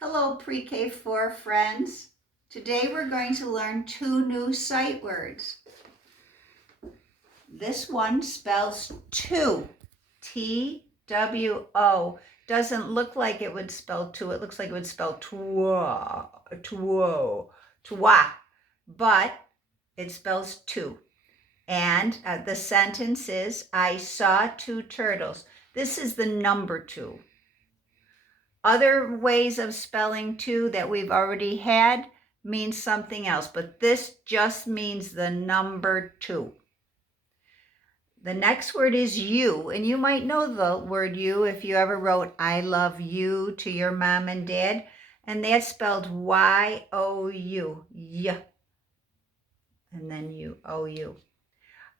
Hello, Pre-K 4 friends. Today we're going to learn two new sight words. This one spells two, T-W-O. Doesn't look like it would spell two. It looks like it would spell twa, twa, but it spells two. And the sentence is, I saw two turtles. This is the number two. Other ways of spelling two that we've already had means something else, but this just means the number two. The next word is you, and you might know the word you if you ever wrote I love you to your mom and dad, and that's spelled Y-O-U, y, and then you, O-U.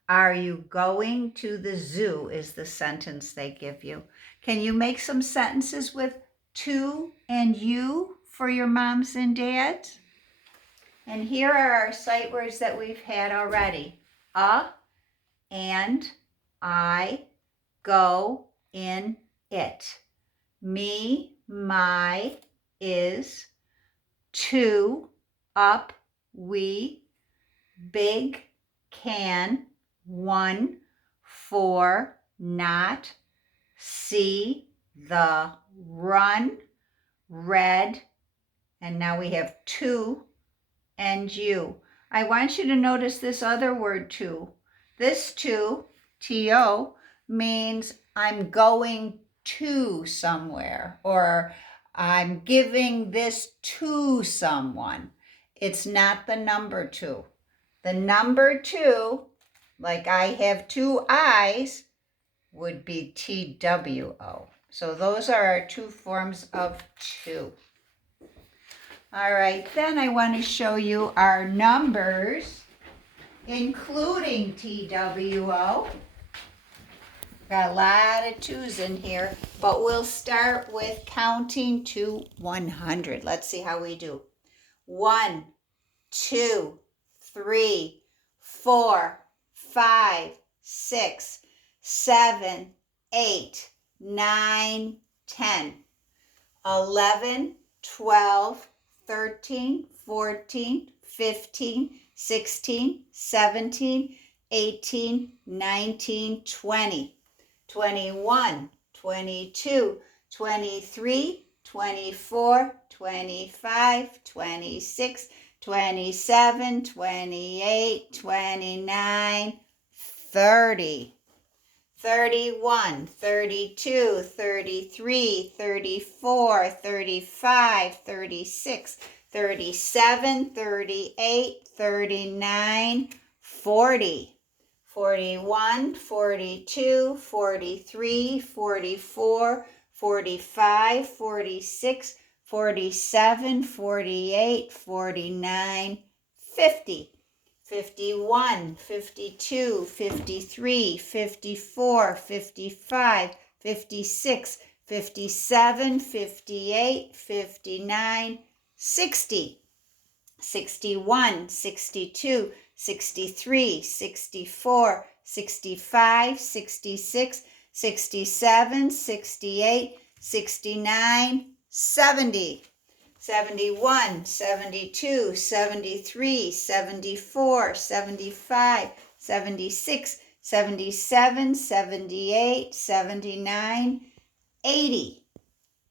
Are you going to the zoo is the sentence they give you. Can you make some sentences with to and you for your moms and dads? And here are our sight words that we've had already. And, I, go, in, it. Me, my, is, to, up, we, big, can, one, for, not, see, the, run, red, and now we have two, and you. I want you to notice this other word too. This to, T-O, means I'm going to somewhere, or I'm giving this to someone. It's not the number two. The number two, like I have two eyes, would be T-W-O. So those are our two forms of two. All right, then I want to show you our numbers, including TWO. Got a lot of twos in here, but we'll start with counting to 100. Let's see how we do. 1, 2, 3, 4, 5, 6, 7, 8, 9, 10, 11, 12, 13, 14, 15, 16, 17, 18, 19, 20, 21, 22, 23, 24, 25, 26, 27, 28, 29, 30. 31, 32, 33, 34, 35, 36, 37, 38, 39, 40, 41, 42, 43, 44, 45, 46, 47, 48, 49, 50. 51, 52, 53, 54, 55, 56, 57, 58, 59, 60, 61, 62, 63, 64, 65, 66, 67, 68, 69, 70. 71, 72, 73, 74, 75, 76, 77, 78, 79, 80,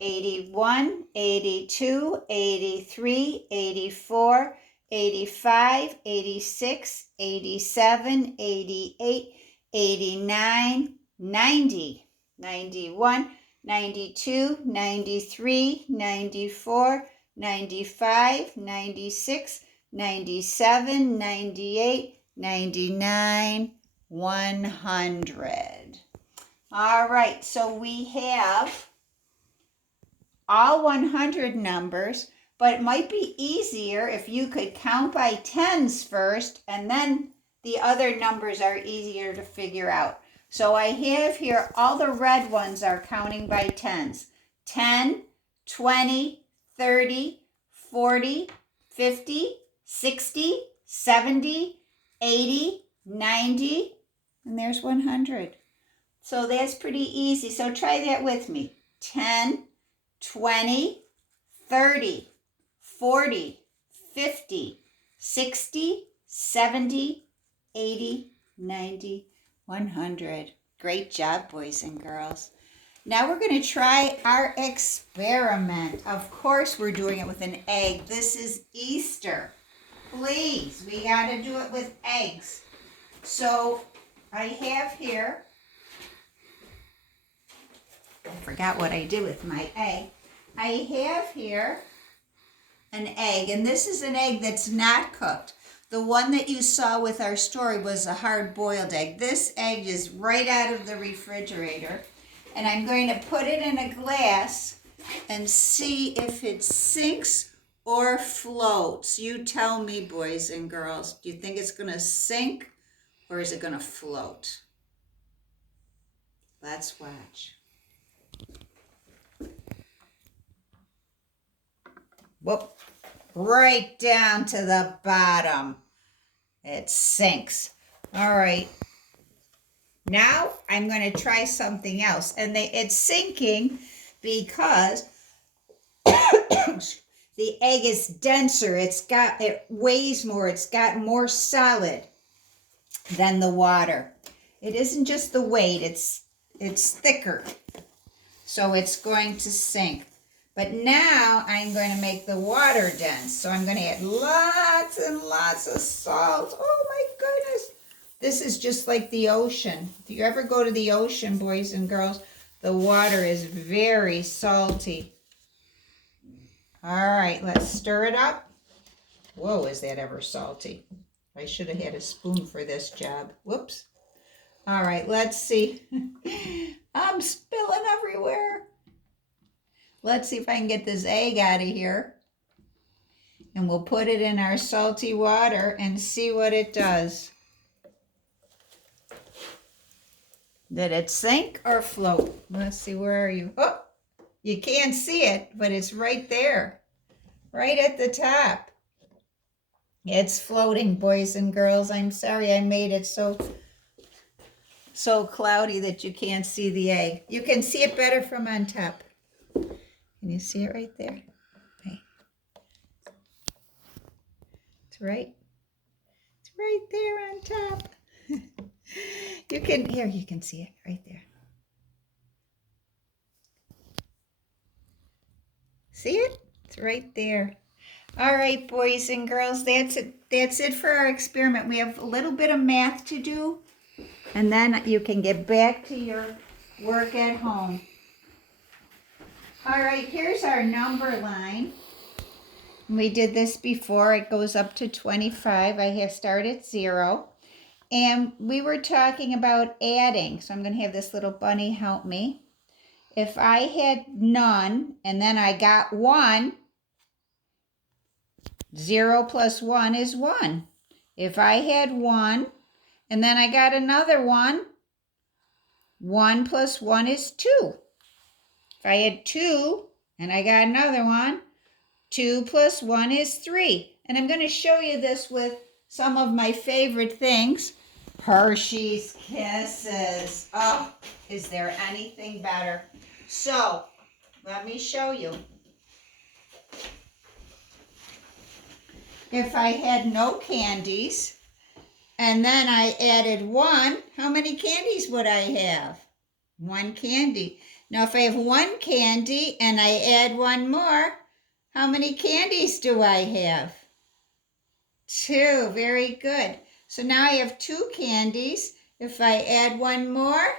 81, 82, 83, 84, 85, 86, 87, 88, 89, 90, 91, 92, 93, 94, 95, 96, 97, 98, 99, 100. All right, so we have all 100 numbers, but it might be easier if you could count by tens first, and then the other numbers are easier to figure out. So I have here, all the red ones are counting by tens. 10, 20, 30, 40, 50, 60, 70, 80, 90, and there's 100. So that's pretty easy. So try that with me. 10, 20, 30, 40, 50, 60, 70, 80, 90, 100. Great job, boys and girls. Now we're going to try our experiment. Of course, we're doing it with an egg. This is Easter. Please, we got to do it with eggs. So I have here, I forgot what I did with my egg. I have here an egg, and this is an egg that's not cooked. The one that you saw with our story was a hard-boiled egg. This egg is right out of the refrigerator, and I'm going to put it in a glass and see if it sinks or floats. You tell me, boys and girls. Do you think it's going to sink or is it going to float? Let's watch. Whoop. Right down to the bottom. It sinks. All right. Now I'm going to try something else. And it's sinking because the egg is denser. It weighs more. It's got more solid than the water. It isn't just the weight. It's thicker. So it's going to sink. But now I'm going to make the water dense. So I'm going to add lots and lots of salt. Oh my goodness. This is just like the ocean. If you ever go to the ocean, boys and girls, the water is very salty. All right, let's stir it up. Whoa, is that ever salty? I should have had a spoon for this job. Whoops. All right, let's see. I'm spilling everywhere. Let's see if I can get this egg out of here. And we'll put it in our salty water and see what it does. Did it sink or float? Let's see, where are you? Oh, you can't see it, but it's right there. Right at the top. It's floating, boys and girls. I'm sorry I made it so cloudy that you can't see the egg. You can see it better from on top. Can you see it right there? Okay. It's right there on top. You can see it right there. See it? It's right there. All right, boys and girls, that's it for our experiment. We have a little bit of math to do, and then you can get back to your work at home. All right, here's our number line. We did this before. It goes up to 25. I have started at 0. And we were talking about adding. So I'm going to have this little bunny help me. If I had none and then I got 1, 0 plus 1 is 1. If I had 1 and then I got another 1, 1 plus 1 is 2. If I had 2 and I got another 1, 2 plus 1 is 3. And I'm going to show you this with some of my favorite things. Hershey's Kisses. Oh, is there anything better? So, let me show you. If I had no candies, and then I added 1, how many candies would I have? 1 candy. Now, if I have 1 candy and I add 1 more, how many candies do I have? 2. Very good. So now I have 2 candies. If I add 1 more,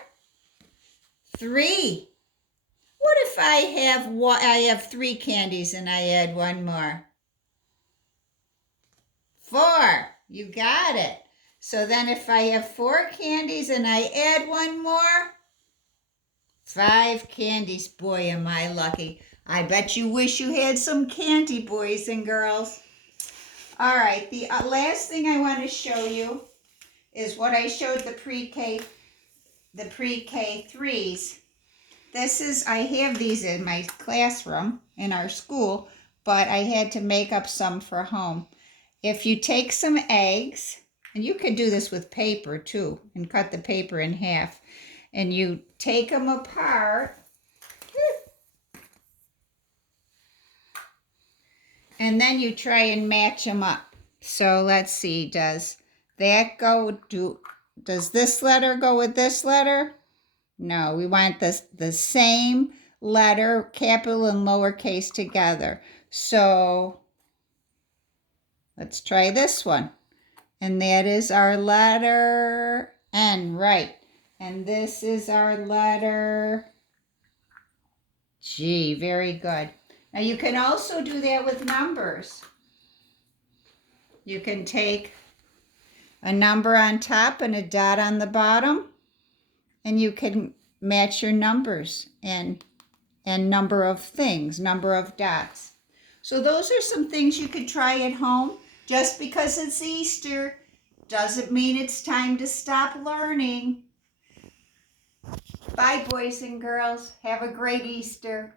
3. What if I have 3 candies and I add 1 more? 4. You got it. So then if I have 4 candies and I add 1 more, 5 candies. Boy, am I lucky. I bet you wish you had some candy, boys and girls. All right, the last thing I want to show you is what I showed the pre-K 3s. I have these in my classroom in our school, but I had to make up some for home. If you take some eggs, and you could do this with paper too, and cut the paper in half, and you take them apart, And then you try and match them up. So let's see, does this letter go with this letter? No, we want the same letter, capital and lowercase together. So let's try this one. And that is our letter N, right. And this is our letter G. Very good. Now you can also do that with numbers. You can take a number on top and a dot on the bottom, and you can match your numbers and number of things, number of dots. So those are some things you could try at home. Just because it's Easter doesn't mean it's time to stop learning. Bye, boys and girls. Have a great Easter.